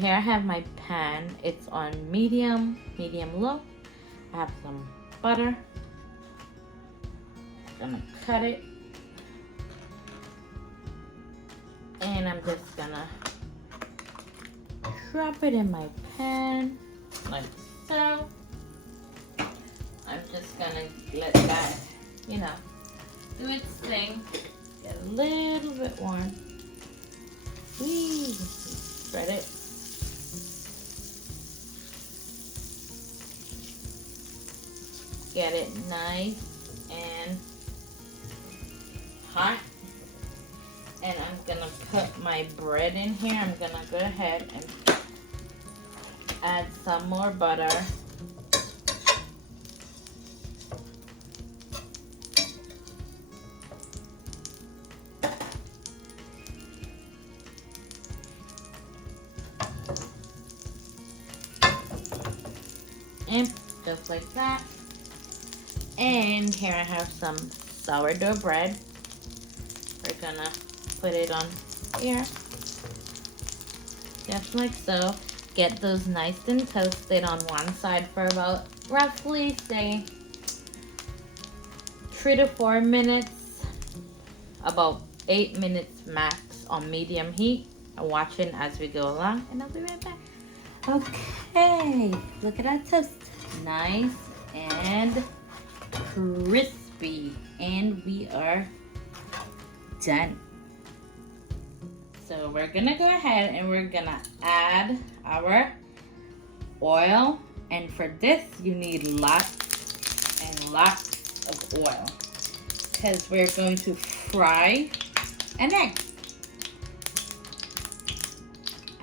here I have my pan. It's on medium low. I have some butter. I'm gonna cut it. And I'm just gonna drop it in my pan like so. I'm just gonna let that, you know, do its thing. Get a little bit warm. Whee! Spread it. Get it nice and hot. And I'm gonna put my bread in here. I'm gonna go ahead and add some more butter. And just like that. And here I have some sourdough bread. We're gonna put it on here. Just like so. Get those nice and toasted on one side for about roughly, say, 3 to 4 minutes. About 8 minutes max on medium heat. I'm watching as we go along, and I'll be right back. Okay, look at that toast. Nice and crispy. And we are done. So we're gonna go ahead and we're gonna add our oil. And for this, you need lots and lots of oil, because we're going to fry an egg.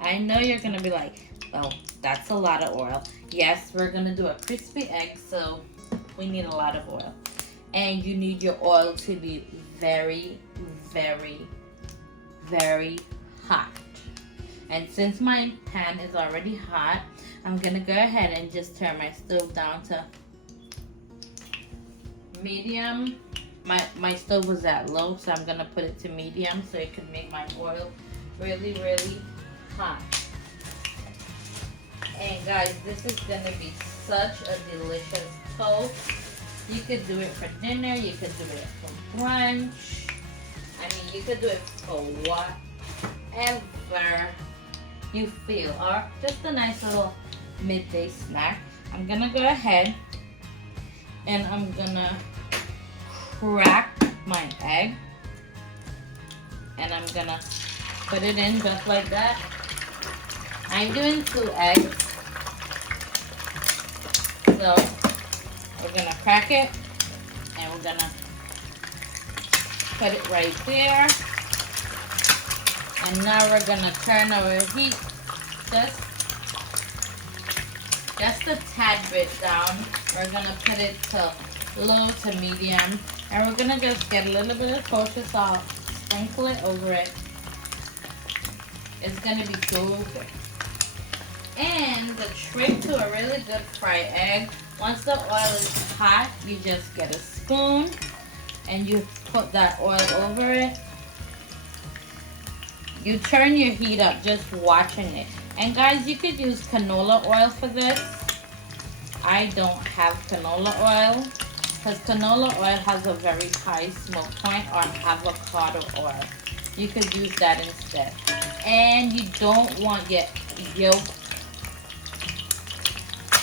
I know you're gonna be like, oh, that's a lot of oil. Yes, we're gonna do a crispy egg, so we need a lot of oil. And you need your oil to be very, very, very hot. And since my pan is already hot, I'm gonna go ahead and just turn my stove down to medium. My stove was at low, so I'm gonna put it to medium so it can make my oil really, really hot. And guys, this is gonna be such a delicious toast. You could do it for dinner, you could do it for brunch. I mean, you could do it for whatever you feel, or just a nice little midday snack. I'm gonna go ahead and I'm gonna crack my egg, and I'm gonna put it in just like that. I'm doing 2 eggs. So we're gonna crack it and we're gonna put it right there. And now we're gonna turn our heat just a tad bit down. We're gonna put it to low to medium. And we're gonna just get a little bit of kosher salt, sprinkle it over it. It's gonna be so good. And the trick to a really good fried egg, once the oil is hot, you just get a spoon and you put that oil over it. You turn your heat up just watching it. And guys, you could use canola oil for this. I don't have canola oil because canola oil has a very high smoke point, or avocado oil. You could use that instead. And you don't want your yolk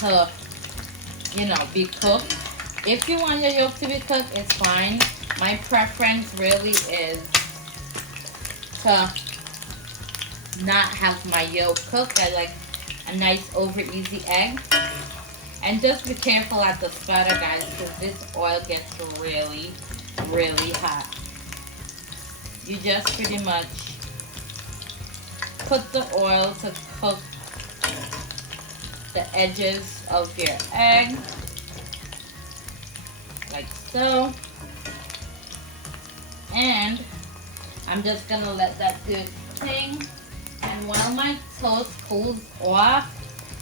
to, you know, be cooked. If you want your yolk to be cooked, it's fine. My preference really is to not have my yolk cooked. I like a nice over easy egg. And just be careful at the sputter, guys, because this oil gets really, really hot. You just pretty much put the oil to cook the edges of your egg, like so. And I'm just gonna let that do its thing. And while my toast cools off,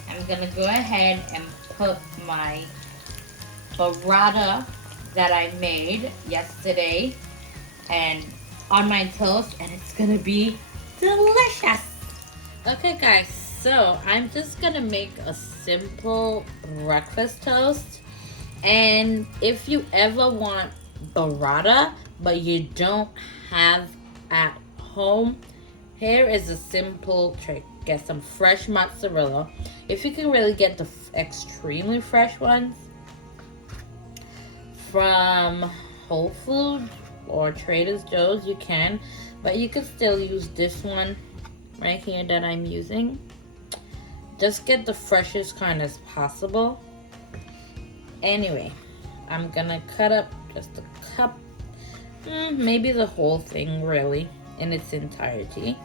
I'm gonna go ahead and put my burrata that I made yesterday and on my toast, and it's gonna be delicious. Okay guys, So I'm just gonna make a simple breakfast toast. And if you ever want burrata, but you don't have at home, here is a simple trick. Get some fresh mozzarella. If you can really get the extremely fresh ones from Whole Foods or Trader Joe's, you can. But you can still use this one right here that I'm using. Just get the freshest kind as possible. Anyway, I'm gonna cut up just a cup, maybe the whole thing really in its entirety.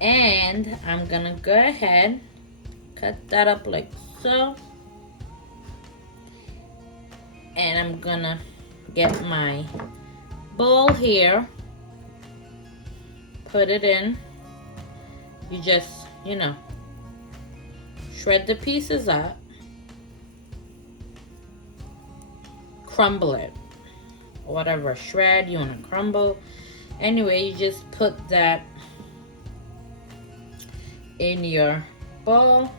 And I'm gonna go ahead, cut that up like so. And I'm gonna get my bowl here, put it in. You just, shred the pieces up, crumble it, whatever shred you want to crumble. Anyway, you just put that in your bowl,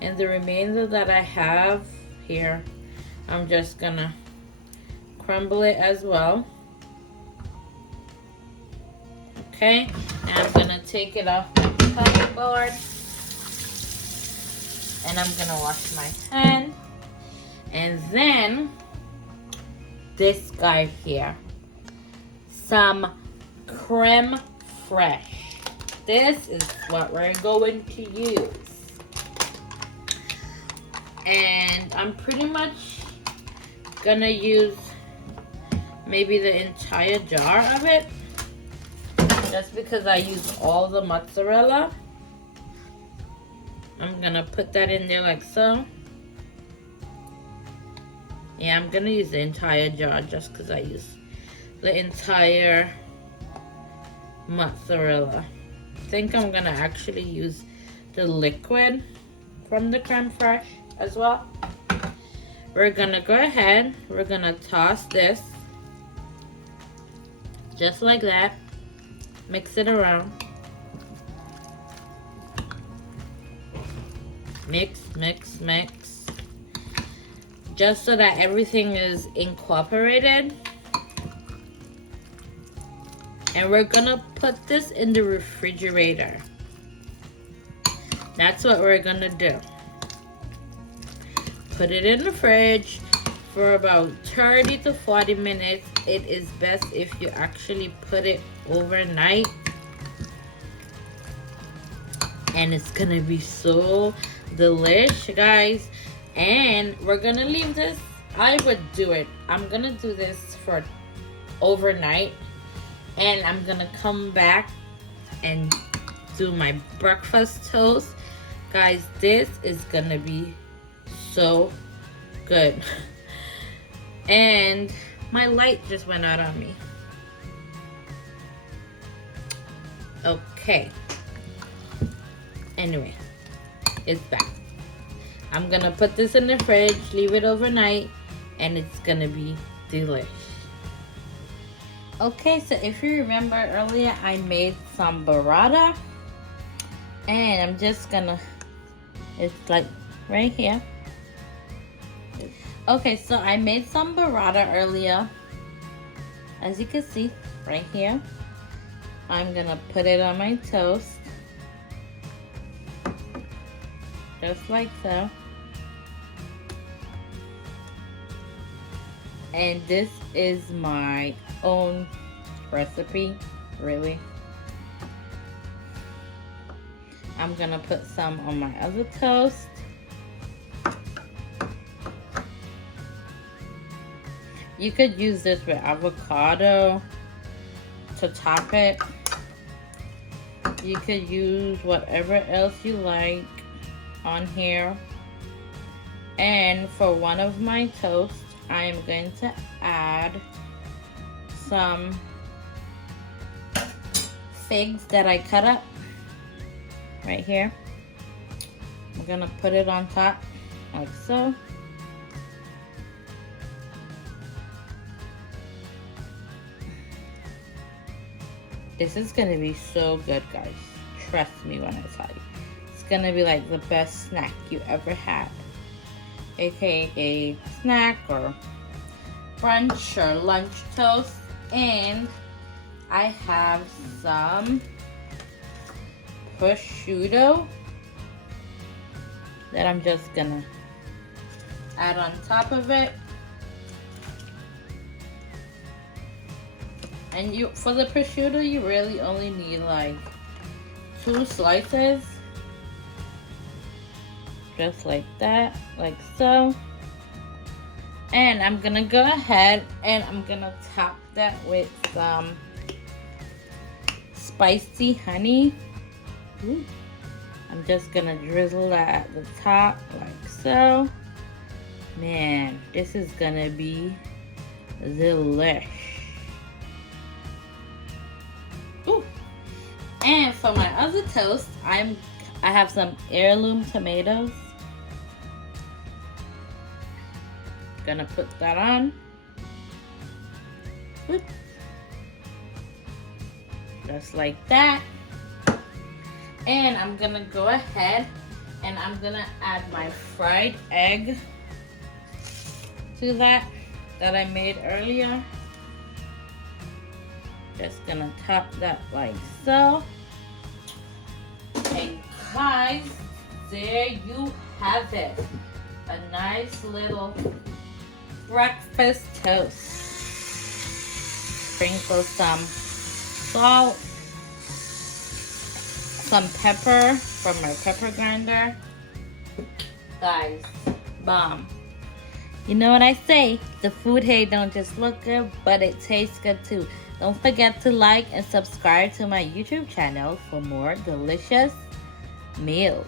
and the remainder that I have here, I'm just gonna crumble it as well. Okay, and I'm gonna take it off my cutting board, and I'm gonna wash my hand. And then this guy here, some creme fraiche. This is what we're going to use. And I'm pretty much gonna use maybe the entire jar of it, just because I use all the mozzarella. I'm gonna put that in there like so. Yeah, I'm gonna use the entire jar just because I use the entire mozzarella. I think I'm gonna actually use the liquid from the creme fraiche as well. We're gonna go ahead, we're gonna toss this just like that. Mix it around. Mix, mix, mix. Just so that everything is incorporated. And we're gonna put this in the refrigerator. That's what we're gonna do. Put it in the fridge for about 30 to 40 minutes. It is best if you actually put it overnight. And it's gonna be so delish, guys. And we're gonna leave this. I would do it. I'm gonna do this for overnight. And I'm gonna come back and do my breakfast toast. Guys, this is gonna be so good. And my light just went out on me. Okay. Anyway, it's back. I'm gonna put this in the fridge, leave it overnight, and it's gonna be delish. Okay, so if you remember earlier, I made some burrata, and I'm just gonna, it's like right here. Okay, so I made some burrata earlier. As you can see, right here. I'm gonna put it on my toast. Just like so. And this is my own recipe, really. I'm gonna put some on my other toast. You could use this with avocado to top it. You could use whatever else you like on here. And for one of my toasts, I am going to add some figs that I cut up right here. I'm gonna put it on top like so. This is gonna be so good, guys. Trust me when I tell you. It's gonna be like the best snack you ever had. AKA snack or brunch or lunch toast. And I have some prosciutto that I'm just gonna add on top of it. And for the prosciutto, you really only need like 2 slices. Just like that, like so. And I'm gonna go ahead and I'm gonna top that with some spicy honey. Ooh. I'm just gonna drizzle that at the top like so. Man, this is gonna be delish. Ooh. And for my other toast, I have some heirloom tomatoes. Gonna put that on. Whoop. Just like that. And I'm gonna go ahead and I'm gonna add my fried egg to that I made earlier. Just gonna top that like so. And guys, there you have it. A nice little breakfast toast. Sprinkle some salt, some pepper from my pepper grinder. Guys, bomb. You know what I say? The food here don't just look good, but it tastes good too. Don't forget to like and subscribe to my YouTube channel for more delicious meals.